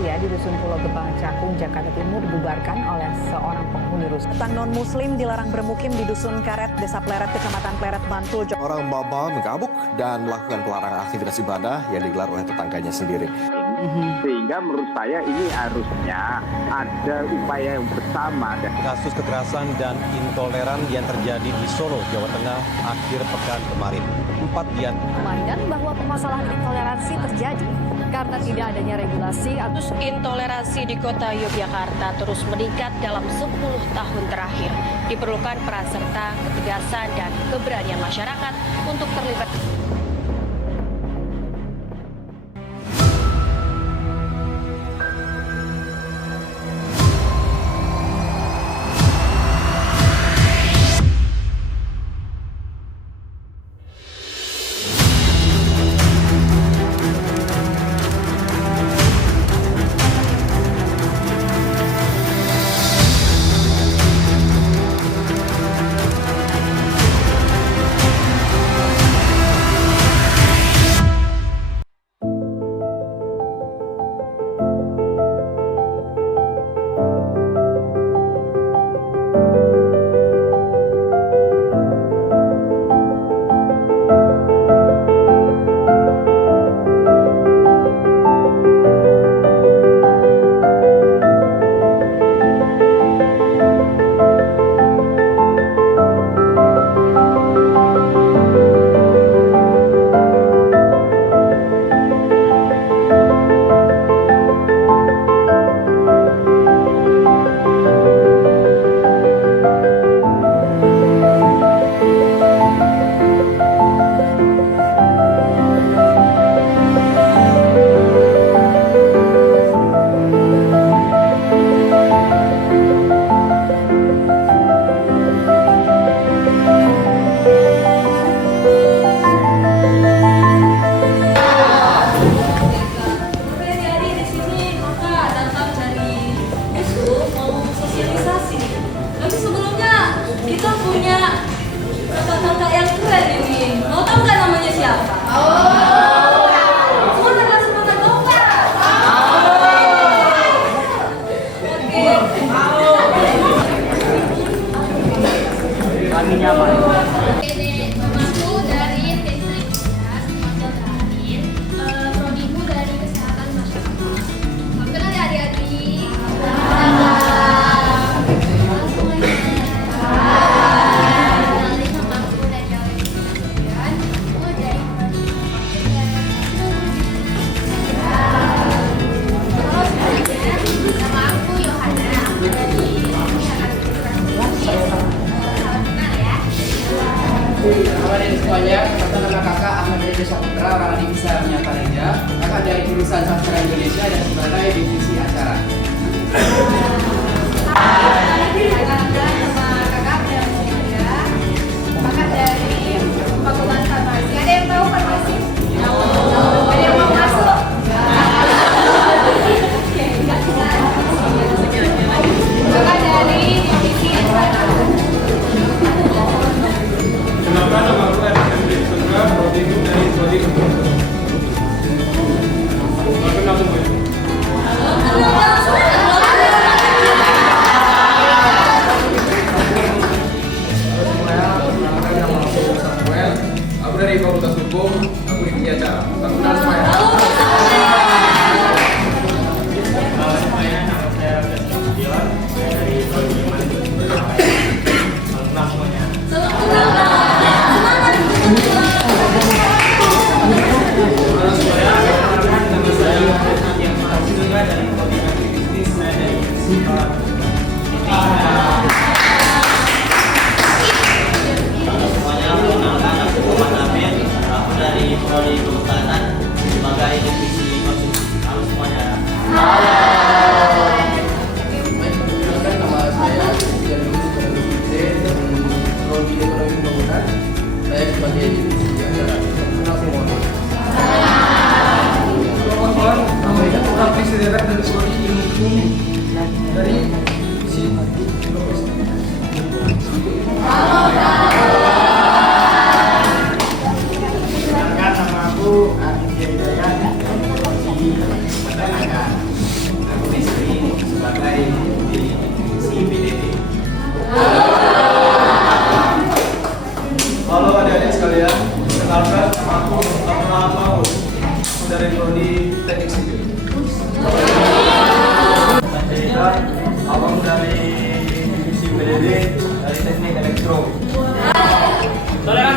pria di Dusun Pulau Gebang, Cakung, Jakarta Timur dibubarkan oleh seorang penghuni rusun. Non-muslim dilarang bermukim di Dusun Karet, Desa Pleret, Kecamatan Pleret, Bantul. Orang Baba mengamuk dan melakukan pelarangan aktivitas ibadah yang digelar oleh tetangganya sendiri. Sehingga menurut saya ini harusnya ada upaya yang bersama. Kasus kekerasan dan intoleran yang terjadi di Solo, Jawa Tengah akhir pekan kemarin. 4 dian. Memandang bahwa permasalahan intoleransi terjadi karena tidak adanya regulasi. Kasus intoleransi di kota Yogyakarta terus meningkat dalam 10 tahun terakhir. Diperlukan peran serta, ketegasan, dan keberanian masyarakat untuk terlibat. Kita punya kakak-kakak yang keren ini. Mau tahu nggak namanya siapa? Semangat dong Kak. Kami nyaman. Namaku dari Teknik dan prodiku dari Kesehatan Masyarakat. Kenal ya adik-adik? Halo semuanya, nama kakak Ahmad Reza Saputra, orang adik bisa menyapa Reza. Kakak dari jurusan Sastra Indonesia dan sebagai divisi acara. Kakak dari Fakultas Farmasi. Ada yang tahu farmasi? Ada yang mau masuk? Kakak dari divisi acara. Kenapa nama aku Hendrik Putra, prodiku dari Prodi Komputer. Kenapa kamu? Aku dari Fakultas Hukum, aku di acara. Aku kenal semuanya. Halo semuanya, nama saya Raffi Sudion, saya dari Prodi Manajemen. Kenal semuanya. Semuanya, perkenalkan aku Muhammad Amin, aku dari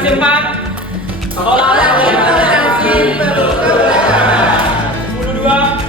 Toleransi 4. Tolak intoleransi perlu kebenaran. 10-2.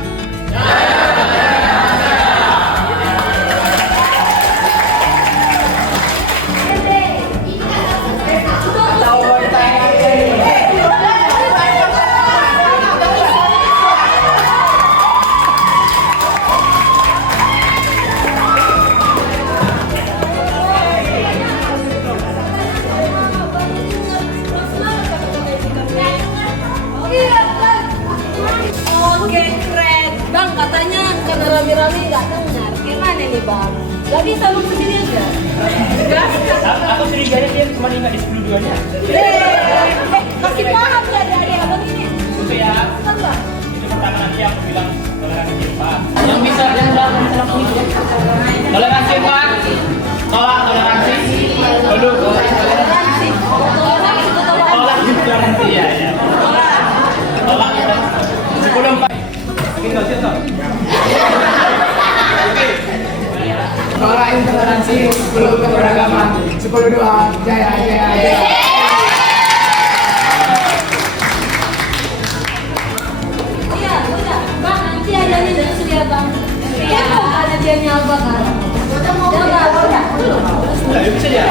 Oke, keren. Bang, katanya karena rame-rame nggak dengar. Gimana nih, Bang? Gak bisa lu sendiri aja? Enggak. Aku curiganya dia cuma ingat di 10-2-nya. Masih paham ya dari abang ini? Itu ya. Kan, Bang? Itu pertama nanti aku bilang toleransi 4. Yang bisa langsung itu ya. Toleransi 4. Tolak toleransi. Aduh. Toleransi. Tolak intoleransi ya. Tolak intoleransi. 10-4. Kita siap. Tolak intoleransi, 10 keberagaman. 10-2. Jaya, jaya, jaya. Iya, udah. Bang, nanti adanya dari sedia, Bang. Iya, ada dia nyalba kan. Udah mau udah. Bisa dia.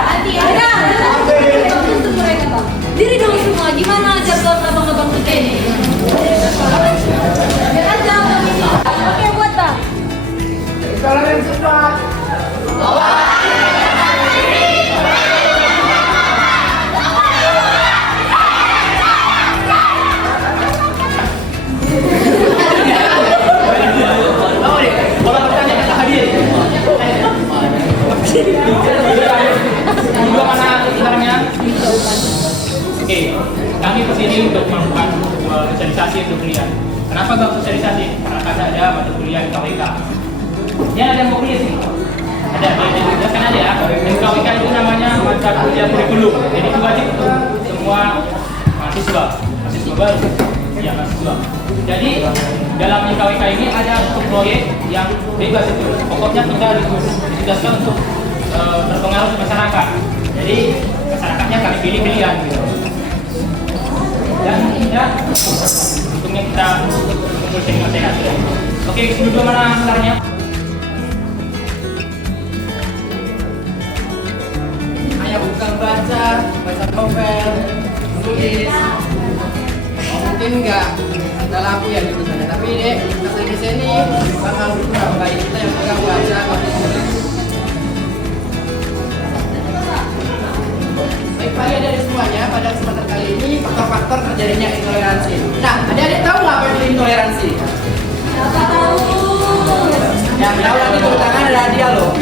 Untuk mereka, Bang. Diri dulu semua, gimana jadwal abang-abang kita ini? Biar aja abang ini. Oke, buat Bang. Toleransi 4. Dua mana sebenarnya? Oke, kami kesini untuk melakukan sosialisasi untuk kuliah. Kenapa gak sosialisasi? Karena ada mata kuliah di KWK. Ya ada yang mau kuliah sih? Ada, jelaskan aja ya. KWK itu namanya mata kuliah kurikulum. Jadi itu wajib untuk semua mahasiswa baru. Ya mahasiswa. Jadi dalam KWK ini ada satu proyek yang bebas itu. Pokoknya kita ditugaskan untuk berpengaruh ke masyarakat. Jadi masyarakatnya kami pilih pilihan gitu. Dan tidak untungnya kita kumpul dengan sehat. Oke, 10-2 mana sebenarnya? Hanya bukan baca novel, menulis. Mungkin enggak laku ya gitu sana. Tapi dek, di sini bakal berkurang baik kita yang pegang baca menulis. Baik, pagi dari semuanya, pada kesempatan kali ini faktor-faktor terjadinya intoleransi. Nah, adik-adik tahu nggak apa itu intoleransi? Siapa tahu? Yang tahu lagi turun tangan ada hadiah loh.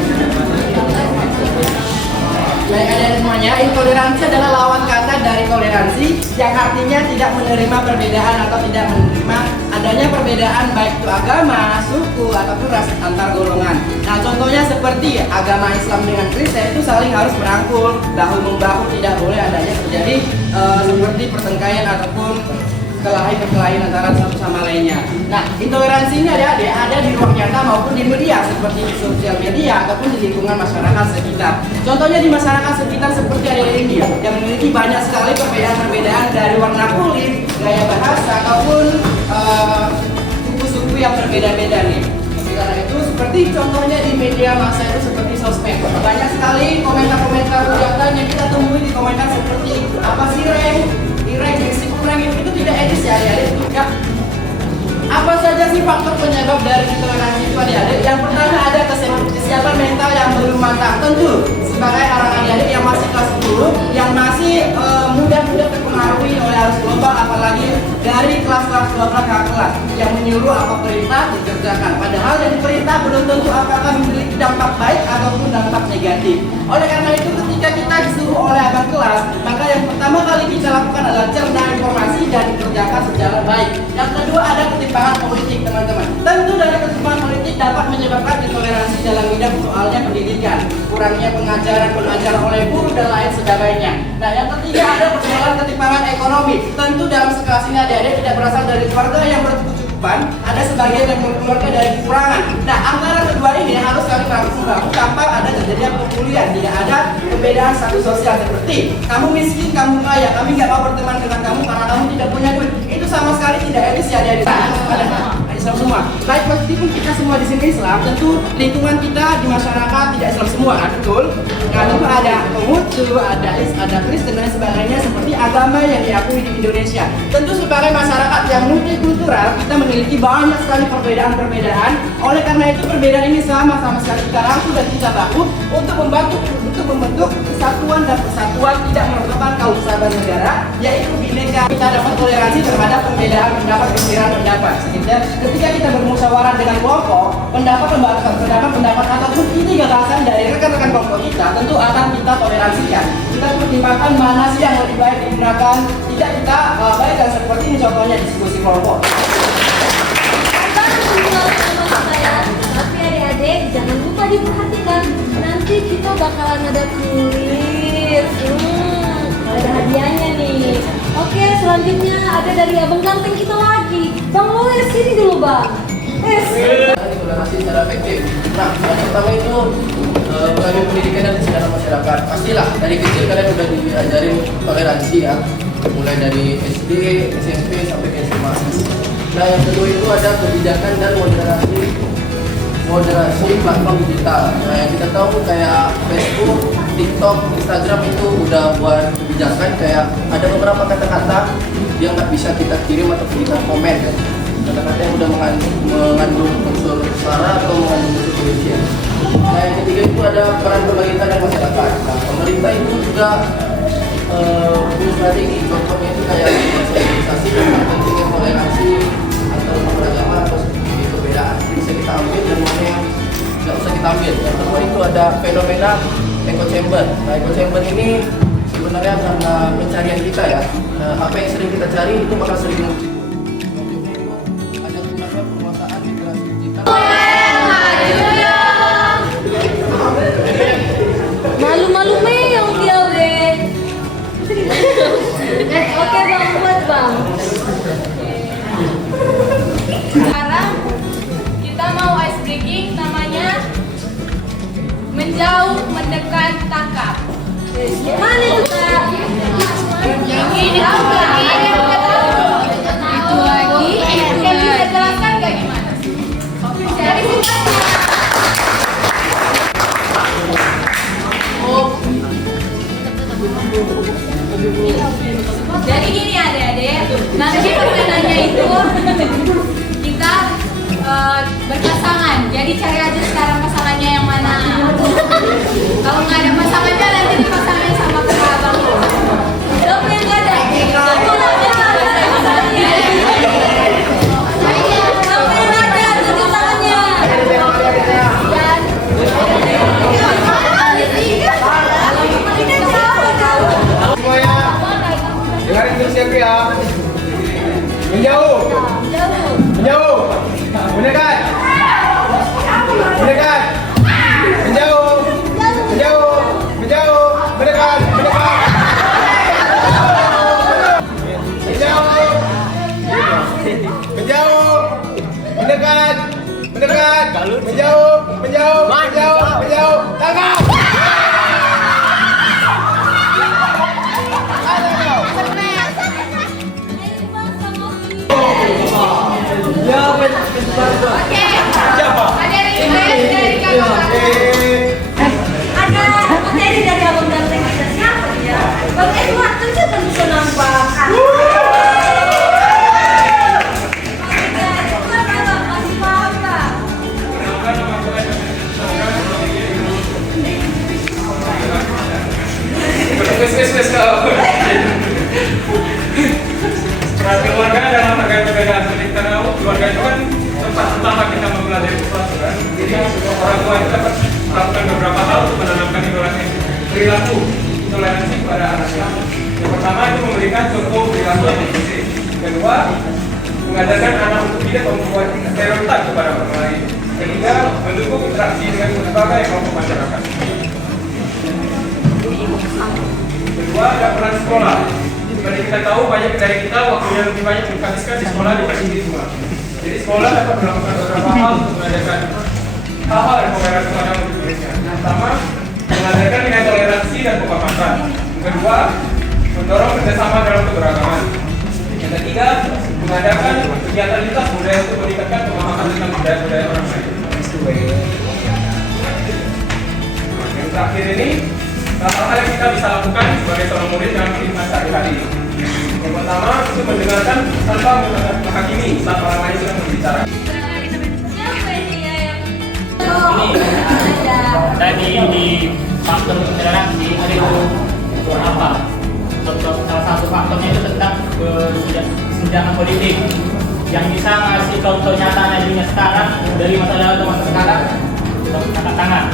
Baik, adik-adik semuanya, intoleransi adalah lawan kata dari toleransi yang artinya tidak menerima perbedaan atau tidak menerima adanya perbedaan baik itu agama, suku, ataupun ras antar golongan. Nah, contohnya seperti agama Islam dengan Kristen itu saling harus merangkul, bahu-membahu, tidak boleh adanya terjadi seperti pertengkaran ataupun kelahi-perkelahian antara satu sama lainnya. Nah, intoleransi ini ada di ruang nyata maupun di media seperti di sosial media ataupun di lingkungan masyarakat sekitar. Contohnya di masyarakat sekitar seperti ada di India yang memiliki banyak sekali perbedaan-perbedaan dari warna kulit, gaya bahasa ataupun suku-suku yang berbeda-beda nih. Karena itu seperti contohnya di media massa itu seperti sosmed. Banyak sekali komentar-komentar hujatan yang kita temui di komentar seperti apa sih Reng, berisik kurang itu tidak etis ya adik-adik. Ya. Apa saja sih faktor penyebab dari intoleransi itu adik-adik? Yang pertama ada kesiapan mental yang belum matang. Tentu sebagai orang adik-adik yang masih kelas 10 yang masih mudah terpengaruhi oleh arus global, apalagi dari kelas-kelas 12 ke kelas yang menyuruh apa perintah dikerjakan. Padahal yang diperintah belum tentu apakah memiliki dampak baik ataupun dampak negatif. Oleh karena itu ketika kita disuruh oleh abang kelas, maka yang pertama kali kita lakukan adalah cerna informasi dan dikerjakan secara baik. Yang kedua ada ketimpangan politik teman-teman. Tentu dari ketimpangan politik dapat menyebabkan intoleransi dalam bidang soalnya pendidikan, kurangnya pengajaran oleh guru dan lain sebagainya. Nah, yang ketiga ada persoalan ketimpangan ekonomi. Tentu dalam sekelas ini adik-adik tidak berasal dari keluarga yang berkecukupan kecukupan, ada sebagian yang keluarga dari kekurangan. Nah, antara kedua ini harus kami bangun tanpa ada terjadinya pemulihan, tidak ada perbedaan status sosial seperti kamu miskin, kamu kaya, kami nggak mau berteman dengan kamu karena kamu tidak punya duit. Itu sama sekali tidak etis ya dari Islam semua. Baik, meskipun kita semua di sini Islam, tentu lingkungan kita di masyarakat tidak Islam semua, kan? Betul? Nah, tentu ada Konghucu, ada Kristen dan sebagainya seperti agama yang diakui di Indonesia. Tentu sebagai masyarakat yang multikultural, kita memiliki banyak sekali perbedaan-perbedaan. Oleh karena itu perbedaan ini sama-sama sekali kita rangkul dan kita baku untuk membentuk kesatuan dan persatuan tidak merupakan kawasan negara, yaitu bineka. Kita dapat toleransi terhadap perbedaan pendapat, perbedaan pendapat. Ketika kita bermusyawarah dengan kelompok, pendapat ataupun ini gagasan dari rekan-rekan kelompok kita, tentu akan kita toleransikan. Kita pertimbangkan mana sih yang lebih baik digunakan, tidak kita baikkan seperti ini contohnya diskusi kelompok. Tapi adik-adik jangan lupa diperhatikan, nanti kita bakalan ada kuis. Ada hadiahnya nih. Oke, selanjutnya ada dari abang ganteng kita lagi, Bang Louis. Sini dulu Bang. Toleransi secara efektif. Nah, yang pertama itu melalui pendidikan dan kesadaran masyarakat. Pastilah dari kecil kalian sudah diajarin toleransi ya, mulai dari SD, SMP sampai ke SMA. Nah, yang kedua itu ada kebijakan dan moderasi platform digital. Nah, yang kita tahu kayak Facebook, TikTok, Instagram itu udah buat kebijakan kayak ada beberapa kata-kata yang nggak bisa kita kirim atau kita komen kan. Kata-kata yang udah mengandung unsur sara atau mengandung unsur kebencian. Nah, yang ketiga itu ada peran pemerintah dan masyarakat. Nah, pemerintah itu juga punya strategi. Contohnya itu kayak sosialisasi tentang pentingnya toleransi antar beragama atau perbedaan. Bisa kita ambil dan mana yang nggak usah kita ambil. Yang kedua itu ada fenomena echo chamber. Nah, echo chamber ini sebenarnya karena pencarian kita ya. Nah, apa yang sering kita cari itu bakal sering muncul. Ada penguasaan literasi digital. Malu-malu meong dia deh. Oke Bang, buat Bang. Sekarang kita mau ice breaking, namanya menjauh, mendekat, tangkap. Mana itu Kak? Yang ini tahu nggak? Ada yang nggak tahu? Itu lagi. Oke, bisa jelaskan nggak gimana? Dari singkatnya. Jadi gini adik-adik, nanti permainannya itu kita berpasangan. Jadi cari aja sekarang pasangannya yang mana. Kalau nggak ada pasangannya nanti dipasangin sama kakak abang. Siapa yang nggak ada? Siapa yang ada? Tunjuk tangannya. Semuanya dengarin terus ya. Menjauh, menjauh, mendekat, mendekat, menjauh, menjauh, menjauh, mendekat, mendekat, menjauh, menjauh, mendekat, mendekat, menjauh, menjauh, menjauh, menjauh, tangkap. Oke. Ada request dari kakak. Ada materi dari abang ganteng kita. Siapa dia? Bang Edward, tentu kan bisa nampak. Masih paham Kak? Keluarga dalam terkait perbedaan seperti kita tahu, keluarga itu kan tempat utama kita mempelajari sesuatu kan. Jadi orang tua itu dapat melakukan beberapa hal untuk menanamkan perilaku toleransi pada anaknya. Yang pertama itu memberikan contoh perilaku yang positif. Kedua, mengajarkan anak untuk tidak membuat stereotip kepada orang lain. Ketiga, mendukung interaksi dengan berbagai kelompok masyarakat. Kedua, ada peran sekolah. Seperti kita tahu banyak dari kita waktunya lebih banyak dihabiskan di sekolah dibanding di rumah. Jadi sekolah dapat melakukan beberapa hal untuk mengajarkan hal-hal yang toleransi terhadap murid-muridnya. Yang pertama, mengajarkan nilai toleransi dan pemahaman. Yang kedua, mendorong kerjasama dalam keberagaman. Yang ketiga, mengadakan kegiatan lintas budaya untuk meningkatkan pemahaman tentang budaya-budaya orang lain. Yang terakhir ini, hal-hal yang kita bisa lakukan sebagai seorang murid dalam kehidupan sehari-hari. Yang pertama, itu mendengarkan tanpa menghakimi saat orang lain sedang berbicara. Tadi di faktor toleransi itu apa? Salah satu faktornya itu tentang kesenjangan politik yang bisa ngasih contoh nyata najinya sekarang dari masa lalu ke masa sekarang angkat tangan.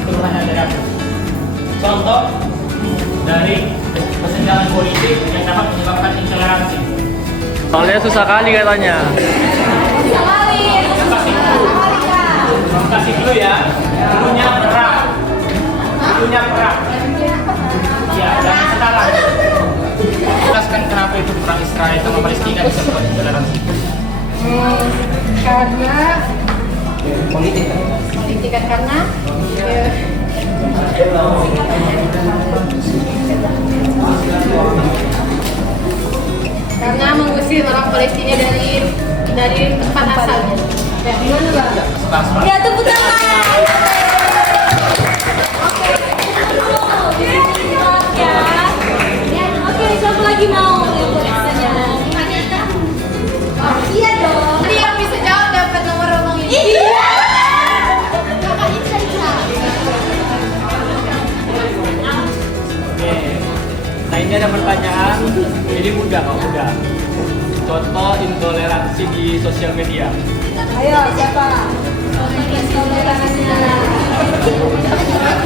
Itu hanya dari aku. Contoh dari kesenjangan politik yang dapat menyebabkan intoleransi. Soalnya susah kali katanya. Kasih dulu ya, dulunya perang. Ya, jangan sekarang. Jelaskan kenapa itu perang Israel sama Palestina bisa buat intoleransi. Karena Politik. kan karena karena mengusir orang Palestina dari tempat asalnya. Ya, gimana Bang? Ya, tepuk tangan. Oke, siapa lagi mau yang tulisannya? Iya dong. Ini yang bisa jawab dapat nomor rumah ini. Iya. Kakaknya bisa. Oke. Nah, ini ada pertanyaan. Jadi mudah kok, mudah. Contoh intoleransi di sosial media. Ayo, siapa?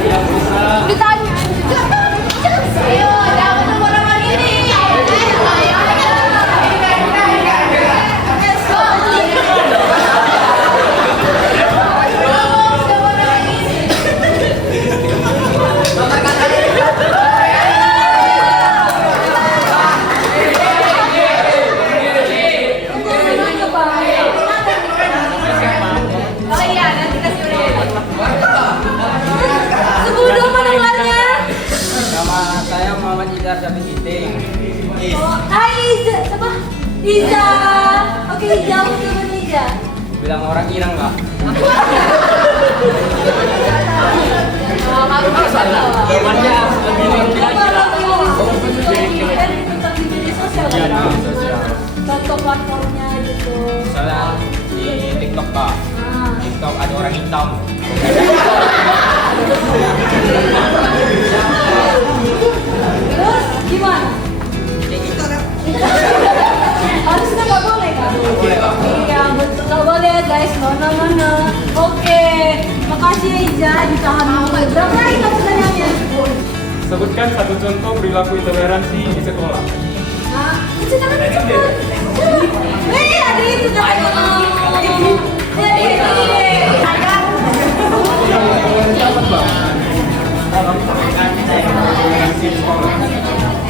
Yang bisa Ditanya. Ayo, dapat nomor rumah ini. Oh iya, nanti kasih udah. 10 mana keluarnya? Nama saya Muhammad Idar David Giting. Hai Iza, siapa? Iza. Oke, Iza, teman Iza. Bilang orang Irang nggak? Temannya lebih Contoh platformnya gitu. Misalnya di TikTok kak. TikTok ada orang hitam. Terus gimana? Harusnya nggak boleh kan? Boleh kak. Iya betul, nggak boleh guys. No. Oke, makasih ya Iza. Ditahan dulu. Berapa lagi pertanyaannya? Sebutkan satu contoh perilaku intoleransi di sekolah. Nah, itu kan cepet. Ada itu katanya. Intoleransi di sekolah.